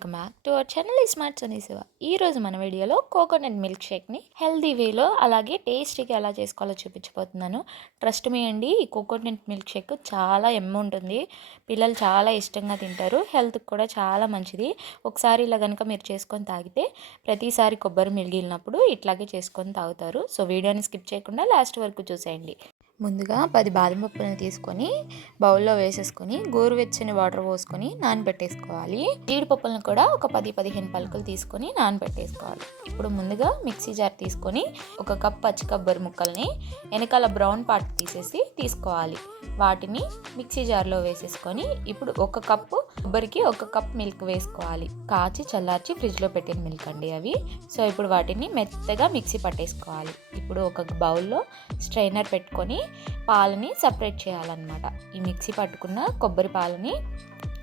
Welcome back to our channel smart Soni Siva ఈ రోజు మన వీడియోలో కోకోనట్ మిల్క్ షేక్ని హెల్దీ వేలో అలాగే టేస్టీగా ఎలా చేసుకోవాలో చూపించబోతున్నాను. ట్రస్ట్ మీ అండి ఈ కోకోనట్ మిల్క్ షేక్ చాలా ఎమ్మ ఉంటుంది. పిల్లలు చాలా ఇష్టంగా తింటారు. హెల్త్కి కూడా చాలా మంచిది. ఒకసారి ఇలా కనుక మీరు చేసుకొని తాగితే ప్రతిసారి కొబ్బరి మిగిలినప్పుడు ఇట్లాగే చేసుకొని తాగుతారు. సో వీడియోని స్కిప్ చేయకుండా లాస్ట్ వరకు చూసేయండి. ముందుగా పది బాదం పప్పులను తీసుకొని బౌల్లో వేసేసుకొని గోరువెచ్చని వాటర్ పోసుకొని నానబెట్టేసుకోవాలి. జీడిపప్పులను కూడా ఒక పది పదిహేను పలుకులు తీసుకొని నానబెట్టేసుకోవాలి. ఇప్పుడు ముందుగా మిక్సీ జార్ తీసుకొని ఒక కప్ పచ్చి కొబ్బరి ముక్కల్ని వెనకాల బ్రౌన్ పార్ట్ తీసేసి తీసుకోవాలి. వాటిని మిక్సీ జార్లో వేసేసుకొని ఇప్పుడు ఒక కప్పు కొబ్బరికి ఒక కప్ మిల్క్ వేసుకోవాలి. కాచి చల్లార్చి ఫ్రిడ్జ్లో పెట్టిన మిల్క్ అండి అవి. సో ఇప్పుడు వాటిని మెత్తగా మిక్సీ పట్టేసుకోవాలి. ఇప్పుడు ఒక బౌల్లో స్ట్రైనర్ పెట్టుకొని పాలని సపరేట్ చేయాలన్నమాట. ఈ మిక్సీ పట్టుకున్న కొబ్బరి పాలని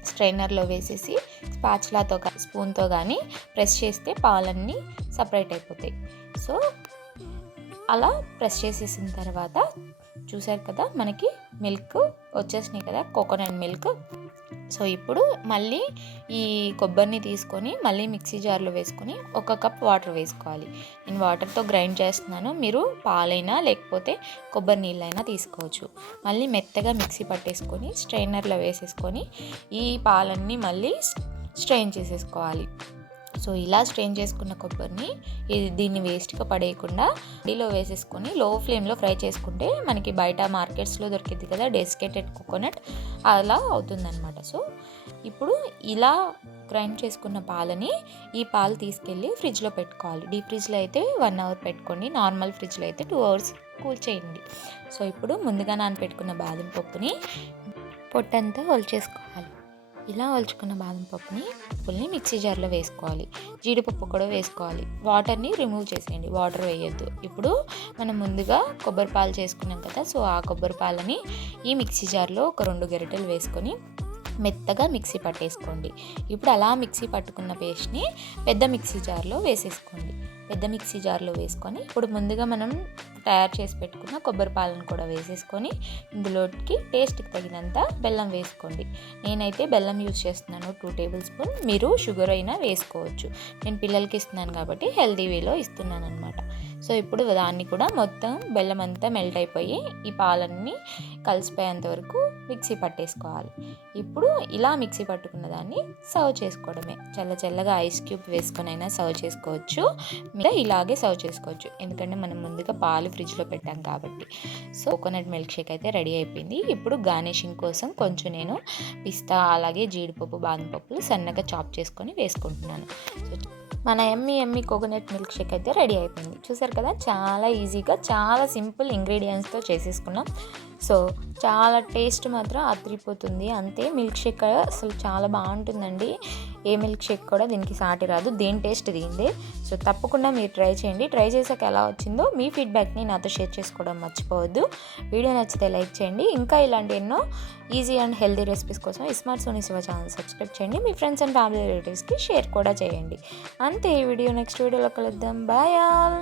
స్ట్రైనర్లో వేసేసి స్పాచ్లాతో స్పూన్తో కానీ ప్రెస్ చేస్తే పాలన్నీ సపరేట్ అయిపోతాయి. సో అలా ప్రెస్ చేసేసిన తర్వాత చూసారు కదా మనకి మిల్క్ వచ్చేసినాయి కదా కోకోనట్ మిల్క్. సో ఇప్పుడు మళ్ళీ ఈ కొబ్బరిని తీసుకొని మళ్ళీ మిక్సీ జార్లో వేసుకొని ఒక కప్ వాటర్ వేసుకోవాలి. నేను వాటర్తో గ్రైండ్ చేస్తున్నాను. మీరు పాలైనా లేకపోతే కొబ్బరి నీళ్ళైనా తీసుకోవచ్చు. మళ్ళీ మెత్తగా మిక్సీ పట్టేసుకొని స్ట్రైనర్లో వేసేసుకొని ఈ పాలన్నీ మళ్ళీ స్ట్రెయిన్ చేసేసుకోవాలి. సో ఇలా స్ట్రెయిన్ చేసుకున్న కొబ్బరిని దీన్ని వేస్ట్గా పడేయకుండా డీలో వేసేసుకొని లో ఫ్లేమ్లో ఫ్రై చేసుకుంటే మనకి బయట మార్కెట్స్లో దొరికింది కదా డెసికేటెడ్ కోకోనట్ అలా అవుతుందన్నమాట. సో ఇప్పుడు ఇలా గ్రైండ్ చేసుకున్న పాలని ఈ పాలు తీసుకెళ్ళి ఫ్రిడ్జ్లో పెట్టుకోవాలి. డీప్ ఫ్రిడ్జ్లో అయితే వన్ అవర్ పెట్టుకోండి నార్మల్ ఫ్రిడ్జ్లో అయితే టూ అవర్స్ కూల్ చేయండి. సో ఇప్పుడు ముందుగా నానపెట్టుకున్న బాదం పప్పుని పొట్టంతా చేసుకోవాలి. ఇలా వల్చుకున్న బాదం పప్పుని పప్పుల్ని మిక్సీ జార్లో వేసుకోవాలి. జీడిపప్పు కూడా వేసుకోవాలి. వాటర్ని రిమూవ్ చేసేయండి. వాటర్ వేయొద్దు. ఇప్పుడు మనం ముందుగా కొబ్బరి పాలు చేసుకున్నాం కదా సో ఆ కొబ్బరి పాలని ఈ మిక్సీ జార్లో ఒక రెండు గరిటెలు వేసుకొని మెత్తగా మిక్సీ పట్టేసుకోండి. ఇప్పుడు అలా మిక్సీ పట్టుకున్న పేస్ట్ని పెద్ద మిక్సీ జార్లో వేసేసుకోండి. పెద్ద మిక్సీ జార్లో వేసుకొని ఇప్పుడు ముందుగా మనం తయారు చేసి పెట్టుకున్న కొబ్బరి పాలను కూడా వేసేసుకొని ఇందులోకి టేస్ట్కి తగినంత బెల్లం వేసుకోండి. నేనైతే బెల్లం యూజ్ చేస్తున్నాను టూ టేబుల్ స్పూన్. మీరు షుగర్ అయినా వేసుకోవచ్చు. నేను పిల్లలకి ఇస్తున్నాను కాబట్టి హెల్దీ వేలో ఇస్తున్నాను అనమాట సో ఇప్పుడు దాన్ని కూడా మొత్తం బెల్లం అంతా మెల్ట్ అయిపోయి ఈ పాలన్నీ కలిసిపోయేంత వరకు మిక్సీ పట్టేసుకోవాలి. ఇప్పుడు ఇలా మిక్సీ పట్టుకున్న దాన్ని సర్వ్ చేసుకోవడమే. చల్ల చల్లగా ఐస్ క్యూబ్ వేసుకొని అయినా సర్వ్ చేసుకోవచ్చు. లేదా ఇలాగే సర్వ్ చేసుకోవచ్చు. ఎందుకంటే మనం ముందుగా పాలు ఫ్రిడ్జ్లో పెట్టాం కాబట్టి. సో కోకోనట్ మిల్క్ షేక్ అయితే రెడీ అయిపోయింది. ఇప్పుడు గార్నిషింగ్ కోసం కొంచెం నేను పిస్తా అలాగే జీడిపప్పు బాదం పప్పులు సన్నగా చాప్ చేసుకొని వేసుకుంటున్నాను. సో మన ఎమ్మి ఎమ్మి కోకోనట్ మిల్క్ షేక్ అయితే రెడీ అయిపోయింది. చూసారు కదా? చాలా ఈజీగా చాలా సింపుల్ ఇంగ్రీడియంట్స్తో చేసేసుకున్నాం. సో చాలా టేస్ట్ మాత్రం అదిరిపోతుంది. అంతే మిల్క్ షేక్ అసలు చాలా బాగుంటుందండి. ఏ మిల్క్ షేక్ కూడా దీనికి సాటి రాదు. దేని టేస్ట్ దీందే సో తప్పకుండా మీరు ట్రై చేయండి. ట్రై చేసాక ఎలా వచ్చిందో మీ ఫీడ్బ్యాక్ని నాతో షేర్ చేసుకోవడం మర్చిపోవద్దు. వీడియో నచ్చితే లైక్ చేయండి. ఇంకా ఇలాంటి ఎన్నో ఈజీ అండ్ హెల్దీ రెసిపీస్ కోసం smart Soni Siva channel subscribe చేయండి. మీ ఫ్రెండ్స్ అండ్ ఫ్యామిలీ రిలేటివ్స్కి షేర్ కూడా చేయండి. అంతే ఈ వీడియో నెక్స్ట్ వీడియోలో కలుద్దాం. Bye all.